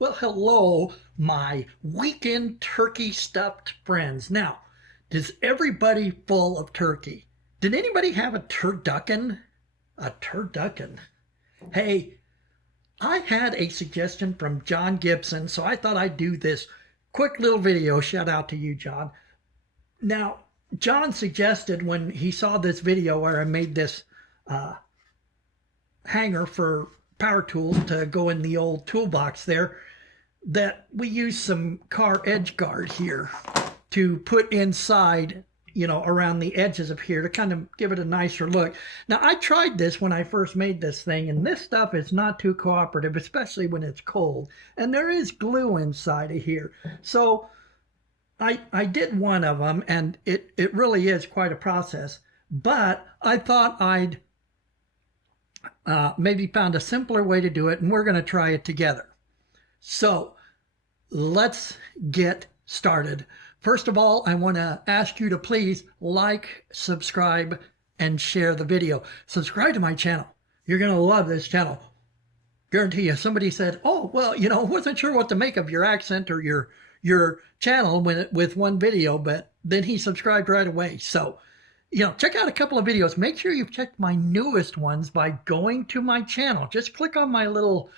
Well, hello, my weekend turkey stuffed friends. Now, is everybody full of turkey? Did anybody have a turducken? A turducken? Hey, I had a suggestion from John Gibson, so I thought I'd do this quick little video. Shout out to you, John. Now, John suggested when he saw this video where I made this uh, hanger for power tools to go in the old toolbox there, that we use some car edge guard here to put inside, around the edges of here to kind of give it a nicer look. Now, I tried this when I first made this thing, and this stuff is not too cooperative, especially when it's cold. And there is glue inside of here. So I did one of them, and it really is quite a process. But I thought I'd maybe found a simpler way to do it, and we're going to try it together. So let's get started. First of all, I want to ask you to please like, subscribe, and share the video. Subscribe to my channel. You're going to love this channel. Guarantee you. Somebody said, oh, well, wasn't sure what to make of your accent or your channel with one video, but then he subscribed right away. So, check out a couple of videos. Make sure you've checked my newest ones by going to my channel. Just click on my little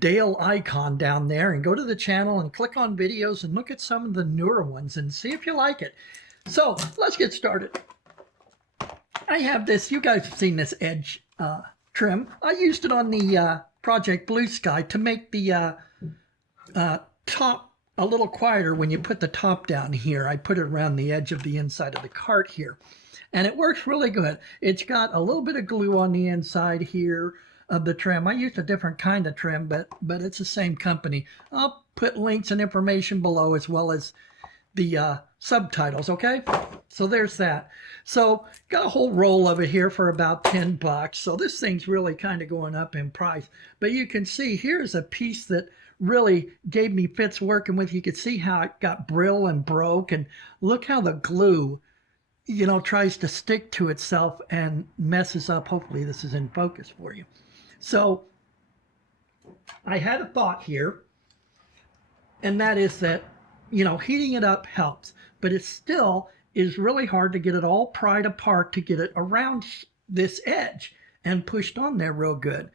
Dale icon down there and go to the channel and click on videos and look at some of the newer ones and see if you like it. So let's get started. I have this, you guys have seen this edge trim. I used it on the Project Blue Sky to make the top a little quieter when you put the top down here. I put it around the edge of the inside of the cart here, and it works really good. It's got a little bit of glue on the inside here of the trim. I used a different kind of trim, but it's the same company. I'll put links and information below as well as the subtitles, okay? So there's that. So got a whole roll of it here for about 10 bucks. So this thing's really kind of going up in price. But you can see here's a piece that really gave me fits working with. You can see how it got brill and broke, and look how the glue tries to stick to itself and messes up. Hopefully this is in focus for you. So I had a thought here, and that is that, heating it up helps, but it still is really hard to get it all pried apart to get it around this edge and pushed on there real good.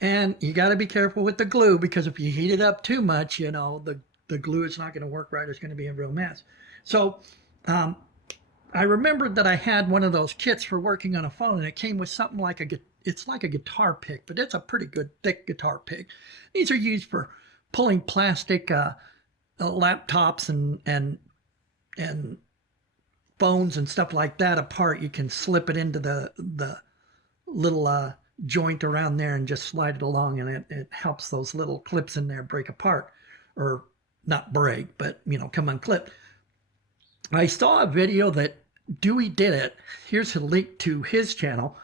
And you got to be careful with the glue, because if you heat it up too much, the glue is not going to work right. It's going to be a real mess. So I remembered that I had one of those kits for working on a phone, and it came with something like it's like a guitar pick, but it's a pretty good thick guitar pick. These are used for pulling plastic laptops and phones and stuff like that apart. You can slip it into the little joint around there and just slide it along, and it helps those little clips in there break apart, or not break, but come unclipped. I saw a video that Dewey did it. Here's a link to his channel.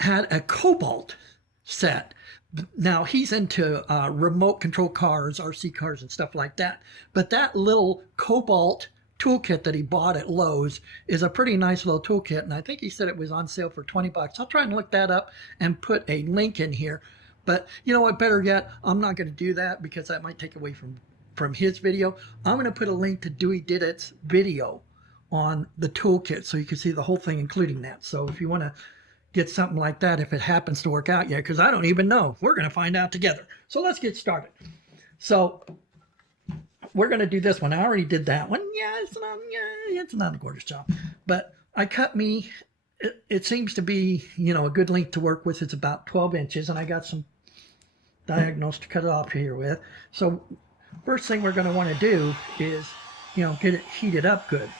Had a Kobalt set. Now he's into remote control cars, RC cars, and stuff like that. But that little Kobalt toolkit that he bought at Lowe's is a pretty nice little toolkit, and I think he said it was on sale for 20 bucks. I'll try and look that up and put a link in here. But you know what, better yet, I'm not going to do that because that might take away from his video. I'm going to put a link to Dewey Did It's video on the toolkit so you can see the whole thing, including that. So if you want to get something like that, if it happens to work out yet, because I don't even know. We're going to find out together. So let's get started. So we're going to do this one. I already did that one. Yeah, it's not a gorgeous job. But I cut me, it seems to be, a good length to work with. It's about 12 inches, and I got some diagonals to cut it off here with. So first thing we're going to want to do is, get it heated up good.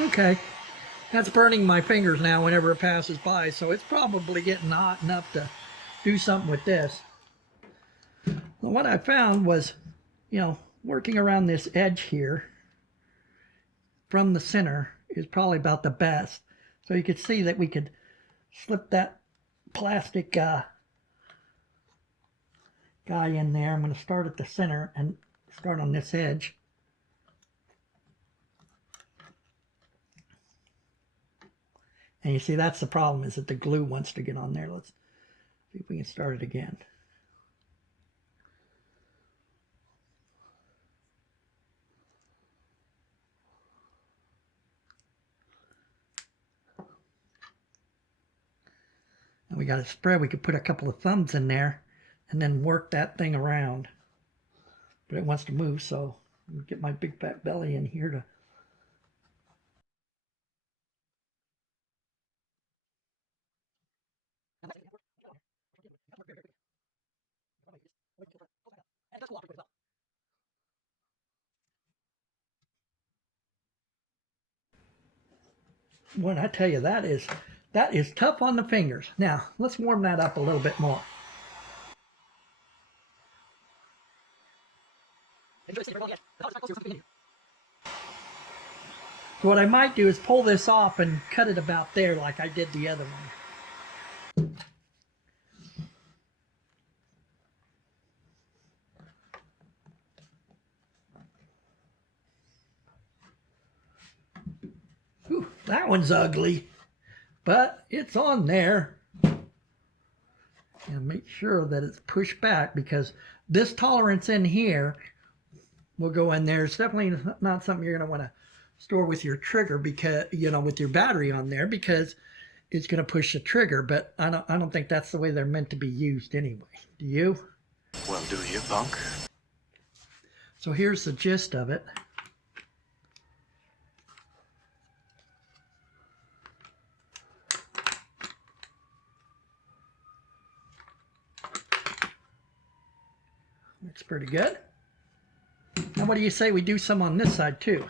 Okay, that's burning my fingers now whenever it passes by, so it's probably getting hot enough to do something with this. What I found was, working around this edge here from the center is probably about the best. So you could see that we could slip that plastic guy in there. I'm going to start at the center and start on this edge. And you see, that's the problem, is that the glue wants to get on there. Let's see if we can start it again. And we got a spread. We could put a couple of thumbs in there and then work that thing around. But it wants to move, so I'll get my big fat belly in here to... When I tell you, that is tough on the fingers. Now, let's warm that up a little bit more. So what I might do is pull this off and cut it about there like I did the other one. Whew, that one's ugly, but it's on there. And make sure that it's pushed back, because this tolerance in here will go in there. It's definitely not something you're going to want to store with your trigger, because, you know, with your battery on there, because it's going to push the trigger. But I don't think that's the way they're meant to be used anyway. Do you? Well, do you, punk? So here's the gist of it. Looks pretty good. Now what do you say we do some on this side too?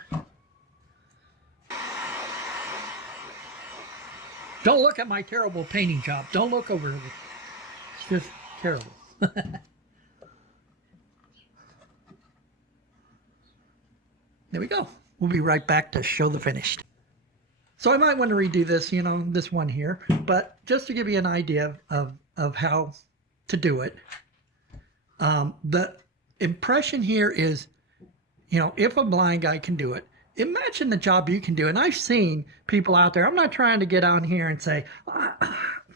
Don't look at my terrible painting job. Don't look over it. It's just terrible. There we go. We'll be right back to show the finished. So I might want to redo this, you know, this one here, but just to give you an idea of how to do it. The impression here is, you know, if a blind guy can do it, imagine the job you can do. And I've seen people out there. I'm not trying to get on here and say,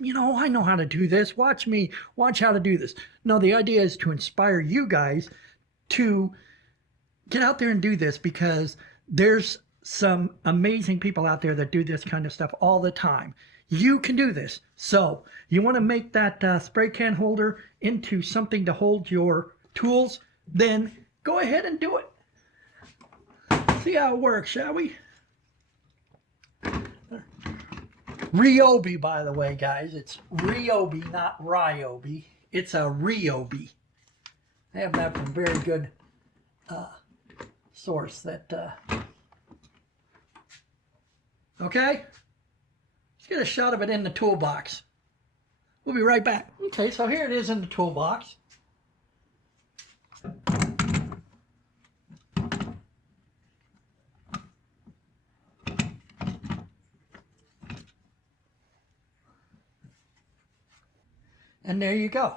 you know, I know how to do this. Watch me. Watch how to do this. No, the idea is to inspire you guys to get out there and do this, because there's some amazing people out there that do this kind of stuff all the time. You can do this. So you want to make that spray can holder into something to hold your tools, then go ahead and do it. See how it works, shall we? Ryobi, by the way, guys. It's Ryobi, not Ryobi. It's a Ryobi. I have that from a very good source. That okay? Let's get a shot of it in the toolbox. We'll be right back. Okay, so here it is in the toolbox. And there you go.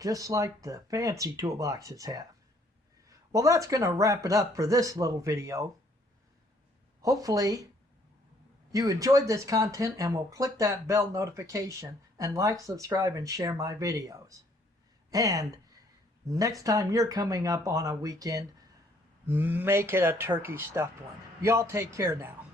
Just like the fancy toolboxes have. Well, that's going to wrap it up for this little video. Hopefully you enjoyed this content and will click that bell notification and like, subscribe, and share my videos. And next time you're coming up on a weekend, make it a turkey stuffed one. Y'all take care now.